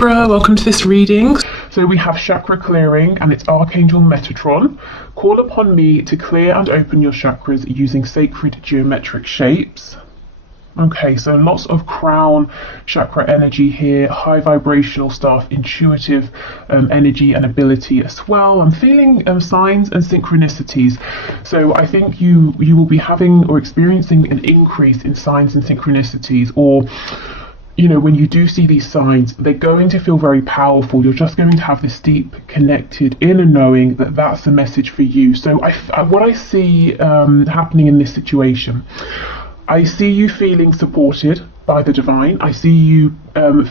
Libra, welcome to this reading. So we have chakra clearing and it's Archangel Metatron. Call upon me to clear and open your chakras using sacred geometric shapes. Okay, so lots of crown chakra energy here, high vibrational stuff, intuitive energy and ability as well. I'm feeling signs and synchronicities. So I think you will be having or experiencing an increase in signs and synchronicities, or you know, when you do see these signs, they're going to feel very powerful. You're just going to have this deep connected inner knowing that that's the message for you. So what I see happening in this situation, I see you feeling supported by the divine. I see you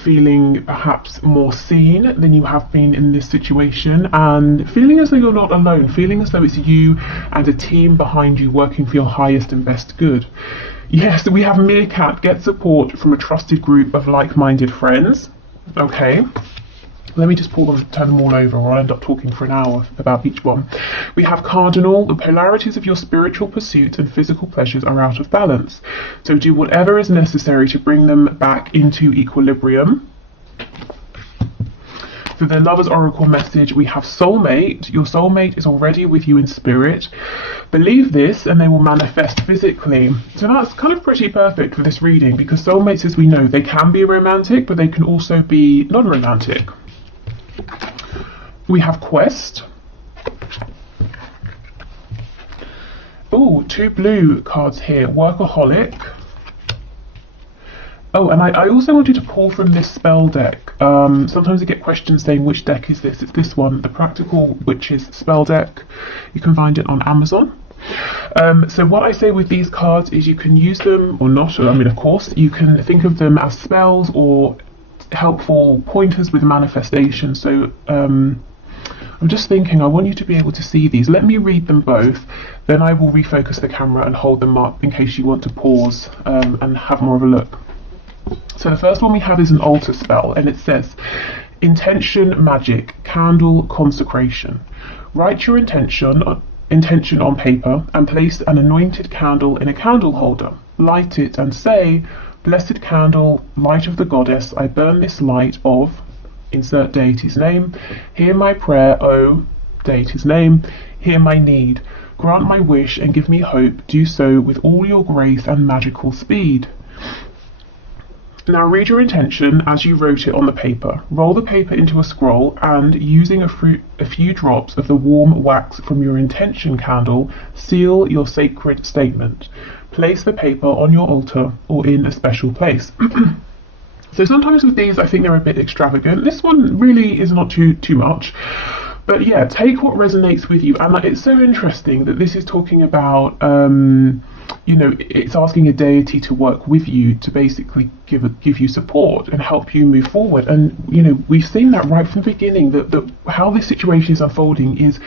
feeling perhaps more seen than you have been in this situation, and feeling as though you're not alone, feeling as though it's you and a team behind you working for your highest and best good. Yes, we have Meerkat, get support from a trusted group of like-minded friends. Okay, let me just pull them, turn them all over, or I'll end up talking for an hour about each one. We have Cardinal, the polarities of your spiritual pursuits and physical pleasures are out of balance. So do whatever is necessary to bring them back into equilibrium. For the Lover's Oracle message, we have Soulmate. Your soulmate is already with you in spirit. Believe this and they will manifest physically. So that's kind of pretty perfect for this reading, because soulmates, as we know, they can be romantic, but they can also be non-romantic. We have Quest. Oh, 2 blue cards here. Workaholic. Oh, and I also wanted to pull from this spell deck. Sometimes I get questions saying, which deck is this? It's this one, the Practical Witches spell deck. You can find it on Amazon. So what I say with these cards is you can use them or not. I mean, of course, you can think of them as spells or helpful pointers with manifestation. So I'm just thinking, I want you to be able to see these. Let me read them both, then I will refocus the camera and hold them up in case you want to pause and have more of a look. So the first one we have is an altar spell, and it says, Intention Magic, Candle Consecration. Write your intention on paper and place an anointed candle in a candle holder. Light it and say, Blessed candle, light of the goddess, I burn this light of, insert deity's name, hear my prayer, O deity's name, hear my need, grant my wish and give me hope, do so with all your grace and magical speed. Now read your intention as you wrote it on the paper. Roll the paper into a scroll and, using a few drops of the warm wax from your intention candle, seal your sacred statement. Place the paper on your altar or in a special place. So sometimes with these I think they're a bit extravagant. This one really is not too much. But yeah, take what resonates with you. And it's so interesting that this is talking about you know, it's asking a deity to work with you to basically give you support and help you move forward. And you know, we've seen that right from the beginning, that how this situation is unfolding is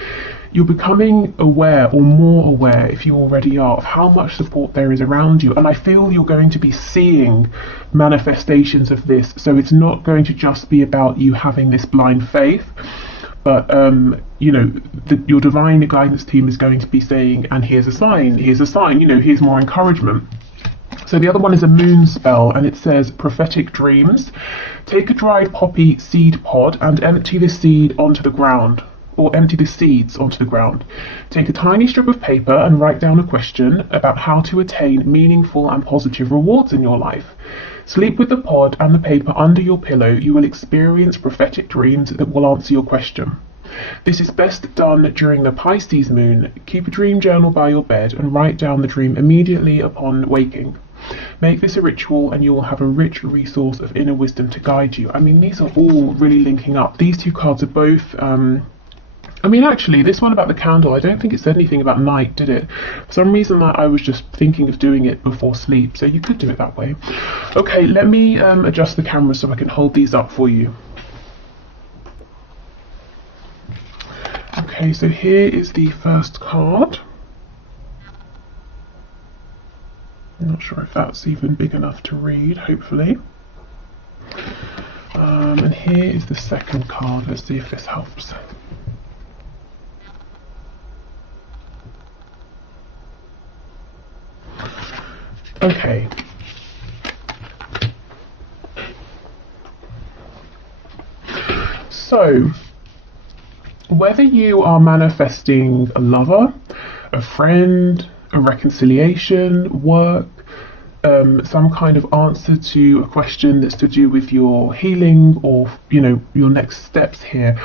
you're becoming aware, or more aware if you already are, of how much support there is around you. And I feel you're going to be seeing manifestations of this, so it's not going to just be about you having this blind faith, but you know, your divine guidance team is going to be saying, and here's a sign, you know, here's more encouragement. So the other one is a moon spell, and it says prophetic dreams. Take a dried poppy seed pod and empty the seed onto the ground, or empty the seeds onto the ground. Take a tiny strip of paper and write down a question about how to attain meaningful and positive rewards in your life. Sleep with the pod and the paper under your pillow. You will experience prophetic dreams that will answer your question. This is best done during the Pisces moon. Keep a dream journal by your bed and write down the dream immediately upon waking. Make this a ritual and you will have a rich resource of inner wisdom to guide you. I mean, these are all really linking up. These two cards are both I mean, actually, this one about the candle, I don't think it said anything about night, did it? For some reason I was just thinking of doing it before sleep, so you could do it that way. Okay, let me adjust the camera so I can hold these up for you. Okay, so here is the first card. I'm not sure if that's even big enough to read, hopefully. And here is the second card. Let's see if this helps. Okay. So, whether you are manifesting a lover, a friend, a reconciliation, work, some kind of answer to a question that's to do with your healing or, you know, your next steps here,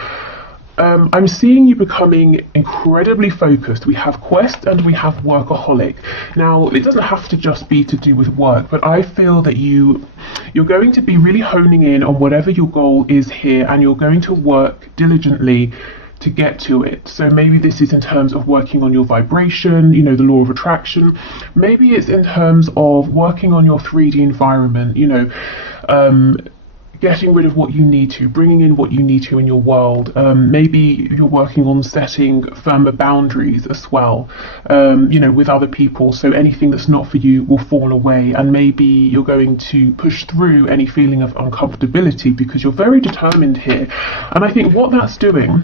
I'm seeing you becoming incredibly focused. We have quest and we have workaholic. Now, it doesn't have to just be to do with work, but I feel that you're going to be really honing in on whatever your goal is here, and you're going to work diligently to get to it. So maybe this is in terms of working on your vibration, you know, the law of attraction. Maybe it's in terms of working on your 3D environment, you know, getting rid of what you need to, bringing in what you need to in your world. Maybe you're working on setting firmer boundaries as well, you know, with other people, so anything that's not for you will fall away, and maybe you're going to push through any feeling of uncomfortability because you're very determined here. And I think what that's doing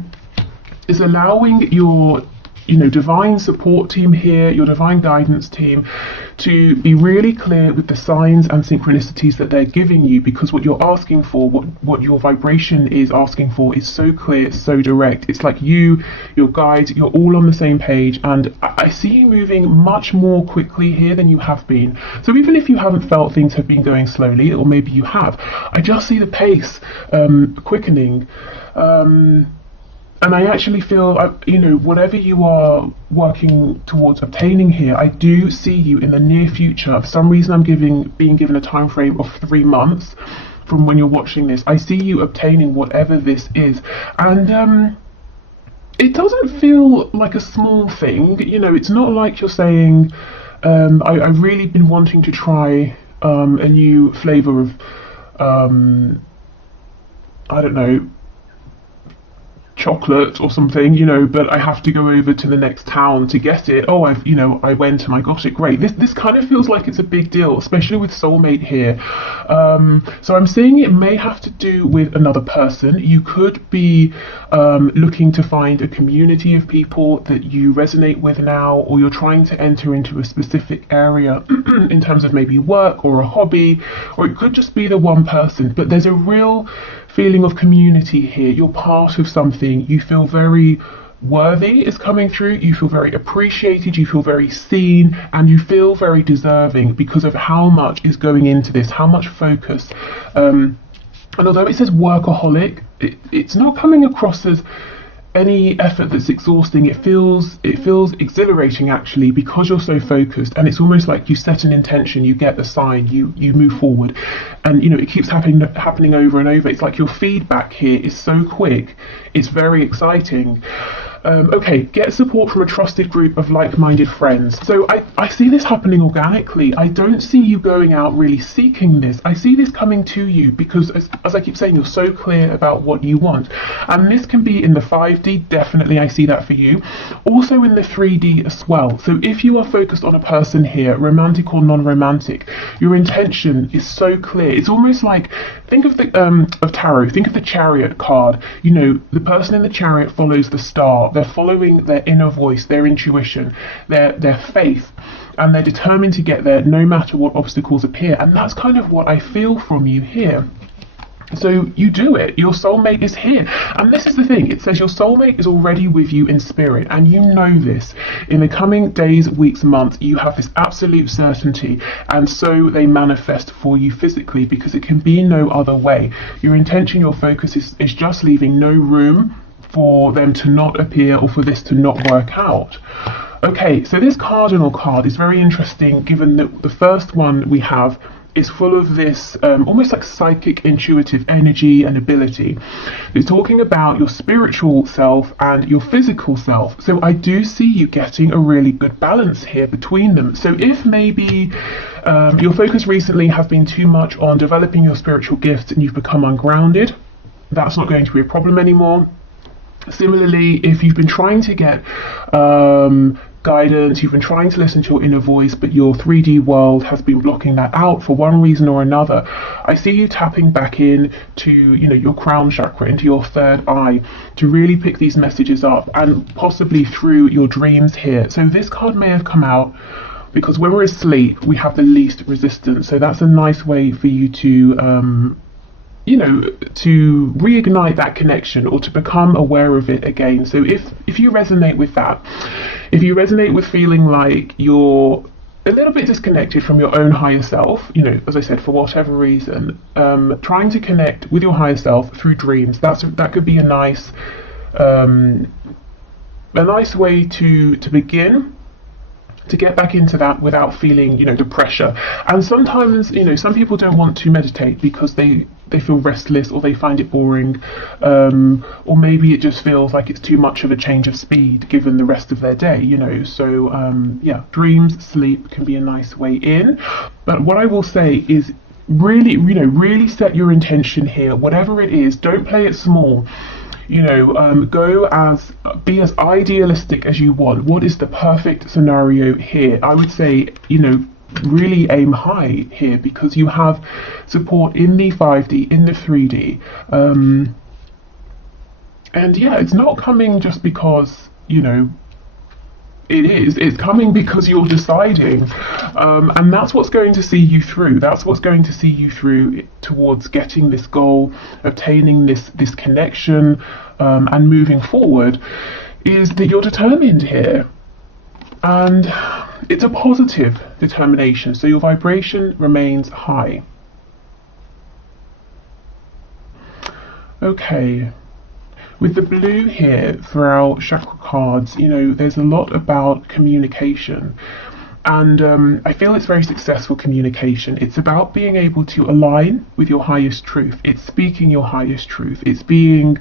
is allowing your, you know, divine support team here, your divine guidance team, to be really clear with the signs and synchronicities that they're giving you, because what you're asking for, what your vibration is asking for, is so clear, so direct. It's like you, your guides, you're all on the same page, and I see you moving much more quickly here than you have been. So even if you haven't felt things have been going slowly, or maybe you have, I just see the pace quickening. And I actually feel, you know, whatever you are working towards obtaining here, I do see you in the near future. For some reason, I'm being given a time frame of 3 months from when you're watching this. I see you obtaining whatever this is. And it doesn't feel like a small thing. You know, it's not like you're saying, I've really been wanting to try a new flavour of, I don't know, chocolate or something, you know, but I have to go over to the next town to get it. Oh, I went and I got it. Great. This kind of feels like it's a big deal, especially with soulmate here. So I'm saying it may have to do with another person. You could be looking to find a community of people that you resonate with now, or you're trying to enter into a specific area in terms of maybe work or a hobby, or it could just be the one person, but there's a real feeling of community here. You're part of something. You feel very worthy is coming through. You feel very appreciated. You feel very seen, and you feel very deserving because of how much is going into this, how much focus. And although it says workaholic, it's not coming across as any effort that's exhausting. It feels exhilarating actually, because you're so focused, and it's almost like you set an intention, you get the sign, you move forward, and you know, it keeps happening over and over. It's like your feedback here is so quick, it's very exciting. Okay, get support from a trusted group of like-minded friends. So I see this happening organically. I don't see you going out really seeking this. I see this coming to you because, as I keep saying, you're so clear about what you want. And this can be in the 5D, definitely I see that for you. Also in the 3D as well. So if you are focused on a person here, romantic or non-romantic, your intention is so clear. It's almost like, think of the of tarot, think of the Chariot card. You know, the person in the Chariot follows the star. They're following their inner voice, their intuition, their faith, and they're determined to get there no matter what obstacles appear. And that's kind of what I feel from you here. So you do it. Your soulmate is here. And this is the thing. It says your soulmate is already with you in spirit. And you know this. In the coming days, weeks, months, you have this absolute certainty. And so they manifest for you physically, because it can be no other way. Your intention, your focus is just leaving no room for them to not appear or for this to not work out. Okay, so this cardinal card is very interesting, given that the first one we have is full of this almost like psychic intuitive energy and ability. It's talking about your spiritual self and your physical self. So I do see you getting a really good balance here between them. So if maybe your focus recently has been too much on developing your spiritual gifts and you've become ungrounded, that's not going to be a problem anymore. Similarly, if you've been trying to get guidance, you've been trying to listen to your inner voice, but your 3D world has been blocking that out for one reason or another, I see you tapping back in to, you know, your crown chakra, into your third eye, to really pick these messages up, and possibly through your dreams here. So this card may have come out because when we're asleep, we have the least resistance. So that's a nice way for you to you know, to reignite that connection or to become aware of it again. So if you resonate with that, if you resonate with feeling like you're a little bit disconnected from your own higher self, you know, as I said, for whatever reason, trying to connect with your higher self through dreams, that could be a nice way to begin to get back into that without feeling, you know, the pressure. And sometimes, you know, some people don't want to meditate because they feel restless, or they find it boring, or maybe it just feels like it's too much of a change of speed given the rest of their day, you know. So yeah, dreams, sleep can be a nice way in. But what I will say is, really, you know, really set your intention here, whatever it is. Don't play it small. You know, be as idealistic as you want. What is the perfect scenario here? I would say, you know, really aim high here, because you have support in the 5D, in the 3D. And yeah, it's not coming just because, you know, it's coming because you're deciding, and that's what's going to see you through. That's what's going to see you through towards getting this goal, obtaining this connection, and moving forward, is that you're determined here, and it's a positive determination, so your vibration remains high. Okay. With the blue here for our chakra cards, you know, there's a lot about communication, and I feel it's very successful communication. It's about being able to align with your highest truth. It's speaking your highest truth. It's being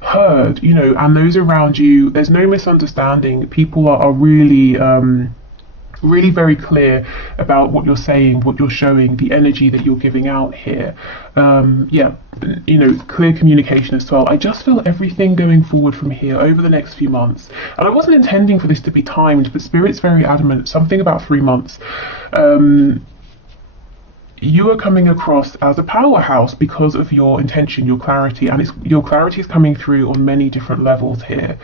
heard, you know, and those around you, there's no misunderstanding. People are really really very clear about what you're saying, what you're showing, the energy that you're giving out here. Yeah, you know, clear communication as well. I just feel everything going forward from here over the next few months, and I wasn't intending for this to be timed, but Spirit's very adamant, something about 3 months. You are coming across as a powerhouse because of your intention, your clarity, and your clarity is coming through on many different levels here.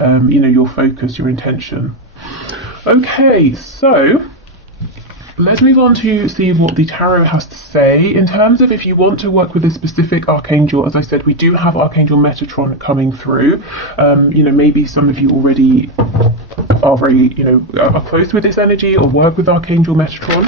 You know, your focus, your intention. Okay, so let's move on to see what the tarot has to say. In terms of if you want to work with a specific archangel, as I said, we do have Archangel Metatron coming through. You know, maybe some of you already are very, you know, are close with this energy or work with Archangel Metatron.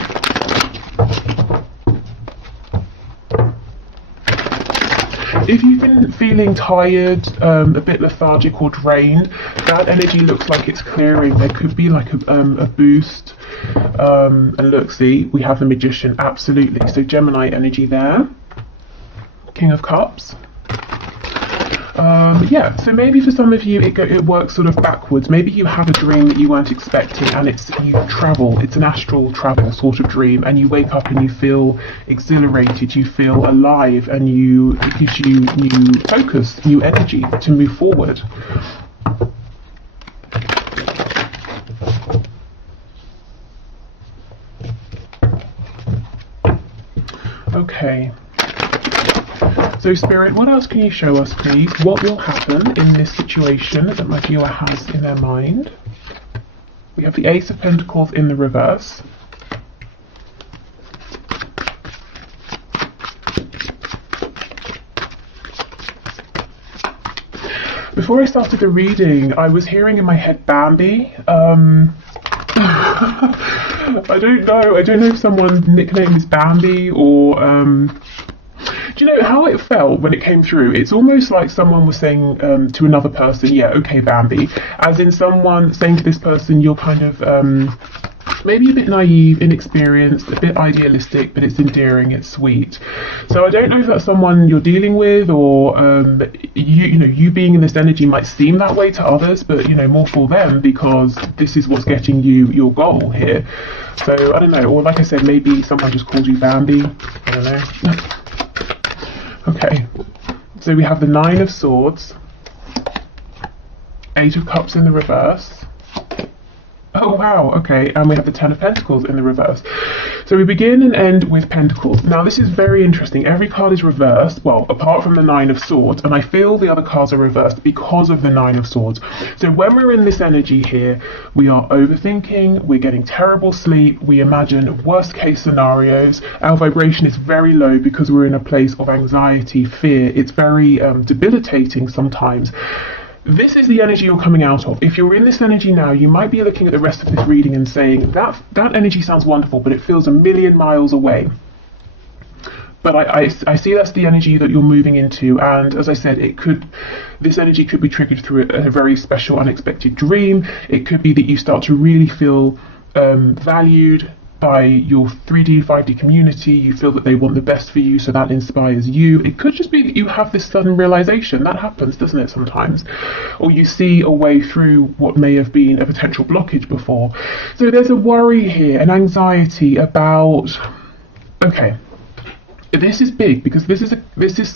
If you've been feeling tired, a bit lethargic or drained, that energy looks like it's clearing. There could be like a boost. And look, see, we have the Magician, absolutely. So Gemini energy there. King of Cups. Yeah, so maybe for some of you it works sort of backwards. Maybe you have a dream that you weren't expecting, and you travel. It's an astral travel sort of dream, and you wake up and you feel exhilarated, you feel alive, and it gives you new focus, new energy to move forward. Okay. So Spirit, what else can you show us, please? What will happen in this situation that my viewer has in their mind? We have the Ace of Pentacles in the reverse. Before I started the reading, I was hearing in my head Bambi. I don't know if someone's nickname is Bambi or do you know how it felt when it came through? It's almost like someone was saying to another person, yeah, okay, Bambi. As in someone saying to this person, you're kind of maybe a bit naive, inexperienced, a bit idealistic, but it's endearing, it's sweet. So I don't know if that's someone you're dealing with, or you being in this energy might seem that way to others, but you know, more for them, because this is what's getting you your goal here. So I don't know, or like I said, maybe someone just called you Bambi. I don't know. Okay, so we have the Nine of Swords, Eight of Cups in the reverse, Oh wow, okay, and we have the Ten of Pentacles in the reverse. So we begin and end with Pentacles. Now this is very interesting. Every card is reversed, well, apart from the Nine of Swords, and I feel the other cards are reversed because of the Nine of Swords. So when we're in this energy here, we are overthinking, we're getting terrible sleep, we imagine worst case scenarios, our vibration is very low because we're in a place of anxiety, fear. It's very debilitating sometimes. This is the energy you're coming out of. If you're in this energy now, you might be looking at the rest of this reading and saying, that energy sounds wonderful, but it feels a million miles away. But I see that's the energy that you're moving into, and as I said, this energy could be triggered through a very special, unexpected dream. It could be that you start to really feel valued by your 3D, 5D community. You feel that they want the best for you, so that inspires you. It could just be that you have this sudden realization. That happens, doesn't it, sometimes? Or you see a way through what may have been a potential blockage before. So there's a worry here, an anxiety about, okay, this is big because this is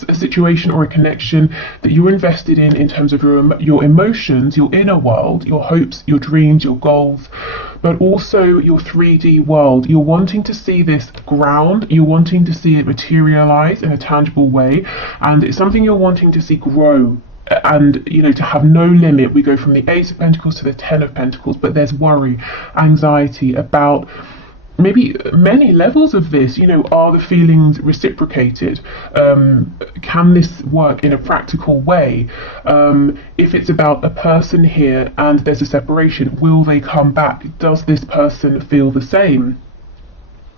a situation or a connection that you're invested in terms of your emotions, your inner world, your hopes, your dreams, your goals, but also your 3D world. You're wanting to see this ground, you're wanting to see it materialize in a tangible way, and it's something you're wanting to see grow. And, you know, to have no limit. We go from the Ace of Pentacles to the Ten of Pentacles, but there's worry, anxiety about maybe many levels of this. You know, are the feelings reciprocated? Can this work in a practical way? If it's about a person here and there's a separation, will they come back? Does this person feel the same?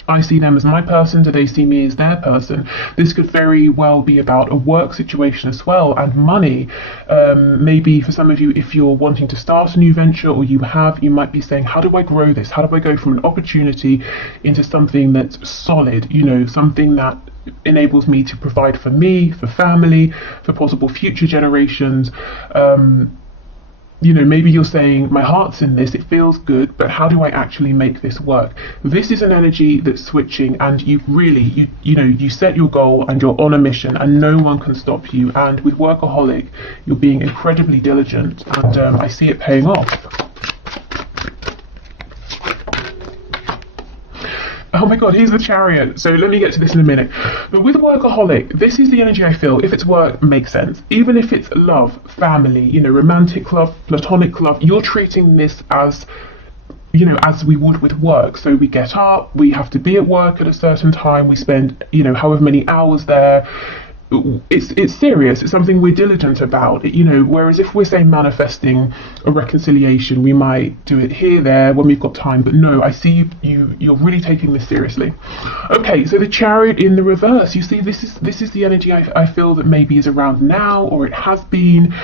I see them as my person, do they see me as their person? This could very well be about a work situation as well, and money. Maybe for some of you, if you're wanting to start a new venture, or you might be saying, how do I grow this? How do I go from an opportunity into something that's solid, you know, something that enables me to provide for me, for family, for possible future generations. You know, maybe you're saying, my heart's in this, it feels good, but how do I actually make this work? This is an energy that's switching, and you really, you set your goal and you're on a mission and no one can stop you. And with Workaholic, you're being incredibly diligent, and I see it paying off. Oh my god, here's the Chariot. So let me get to this in a minute. But with Workaholic, this is the energy I feel. If it's work, makes sense. Even if it's love, family, you know, romantic love, platonic love, you're treating this as, you know, as we would with work. So we get up, we have to be at work at a certain time, we spend, you know, however many hours there. It's serious, it's something we're diligent about, you know, whereas if we're, say, manifesting a reconciliation, we might do it here, there, when we've got time, but no, I see you're really taking this seriously. Okay, so the Chariot in the reverse, you see, this is the energy I feel that maybe is around now, or it has been.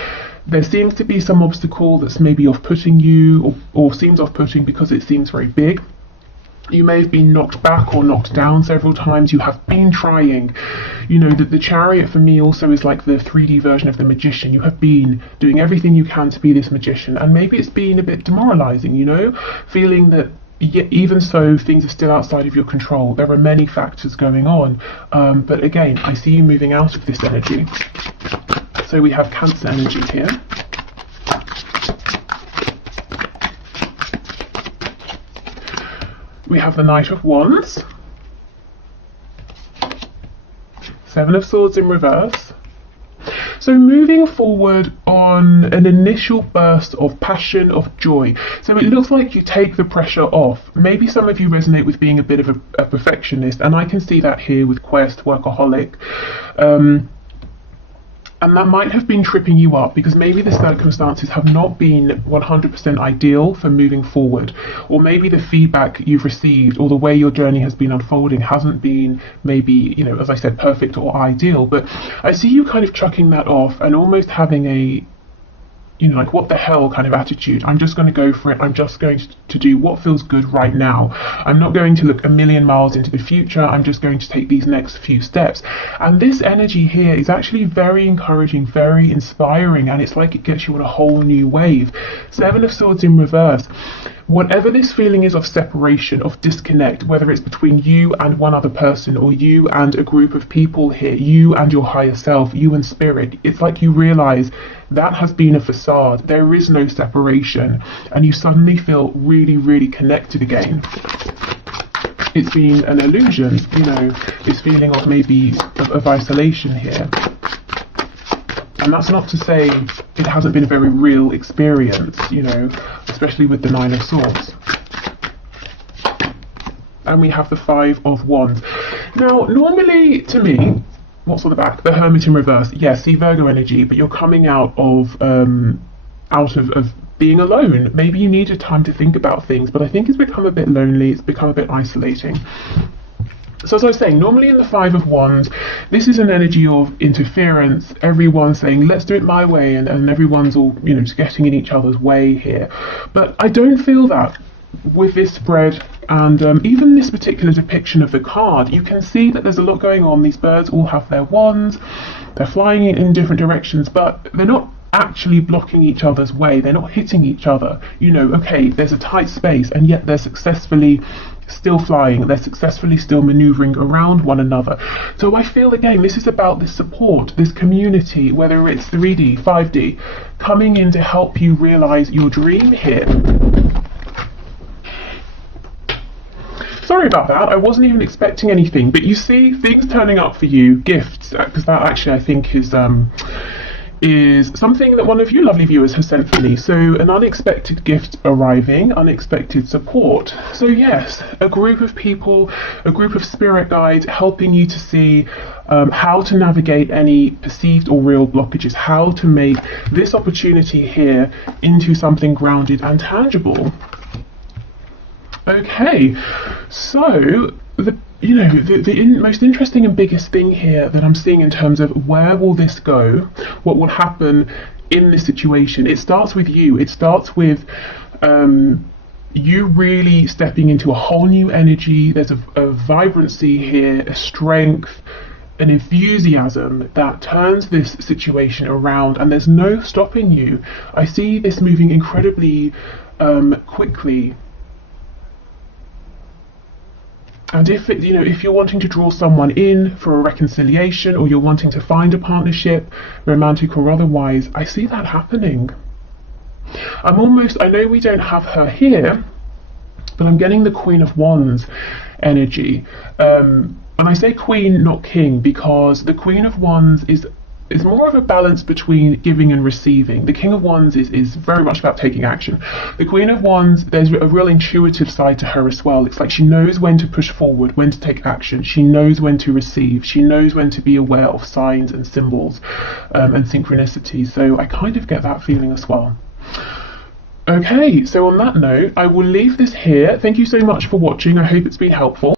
There seems to be some obstacle that's maybe off-putting you, or seems off-putting because it seems very big. You may have been knocked back or knocked down several times. You have been trying. You know, the Chariot for me also is like the 3D version of the Magician. You have been doing everything you can to be this magician, and maybe it's been a bit demoralizing, you know, feeling that even so things are still outside of your control. There are many factors going on, but again, I see you moving out of this energy. So we have Cancer energy here. We have the Knight of Wands, Seven of Swords in reverse. So moving forward on an initial burst of passion, of joy. So it looks like you take the pressure off. Maybe some of you resonate with being a bit of a perfectionist, and I can see that here with Quest, Workaholic. And that might have been tripping you up because maybe the circumstances have not been 100% ideal for moving forward, or maybe the feedback you've received or the way your journey has been unfolding hasn't been maybe, you know, as I said, perfect or ideal. But I see you kind of chucking that off and almost having a, you know, like, what the hell kind of attitude. I'm just going to go for it. I'm just going to do what feels good right now. I'm not going to look a million miles into the future. I'm just going to take these next few steps. And this energy here is actually very encouraging, very inspiring, and it's like it gets you on a whole new wave. Seven of Swords in reverse. whatever this feeling is of separation, of disconnect, whether it's between you and one other person, or you and a group of people here, you and your higher self, you and spirit, it's like you realize that has been a facade. There is no separation, and you suddenly feel really, really connected again. It's been an illusion, you know, this feeling of maybe of isolation here. And that's not to say it hasn't been a very real experience, you know, especially with the Nine of Swords. And we have the Five of Wands. Now, normally, to me, what's on the back? The Hermit in reverse. Yes, see Virgo energy, but you're coming out of being alone. Maybe you needed time to think about things, but I think it's become a bit lonely, it's become a bit isolating. So as I was saying, normally in the Five of Wands, this is an energy of interference, everyone saying, let's do it my way, and everyone's all, you know, just getting in each other's way here. But I don't feel that with this spread, and even this particular depiction of the card, you can see that there's a lot going on. These birds all have their wands, they're flying in different directions, but they're not actually blocking each other's way, they're not hitting each other. You know, okay, there's a tight space, and yet they're successfully still flying, they're successfully still maneuvering around one another. So I feel, again, this is about this support, this community, whether it's 3D, 5D, coming in to help you realize your dream here. Sorry about that, I wasn't even expecting anything, but you see things turning up for you, gifts, because that actually I think is something that one of you lovely viewers has sent for me. So an unexpected gift arriving, unexpected support. So yes, a group of people, a group of spirit guides helping you to see how to navigate any perceived or real blockages, how to make this opportunity here into something grounded and tangible. Okay, so the most interesting and biggest thing here that I'm seeing in terms of where will this go, what will happen in this situation, it starts with you. It starts with you really stepping into a whole new energy. There's a vibrancy here, a strength, an enthusiasm that turns this situation around, and there's no stopping you. I see this moving incredibly quickly. And if you're wanting to draw someone in for a reconciliation, or you're wanting to find a partnership, romantic or otherwise, I see that happening. I know we don't have her here, but I'm getting the Queen of Wands energy. And I say queen, not king, because the Queen of Wands is more of a balance between giving and receiving. The King of Wands is very much about taking action. The Queen of Wands, there's a real intuitive side to her as well. It's like she knows when to push forward, when to take action. She knows when to receive. She knows when to be aware of signs and symbols and synchronicity. So I kind of get that feeling as well. Okay, so on that note, I will leave this here. Thank you so much for watching. I hope it's been helpful.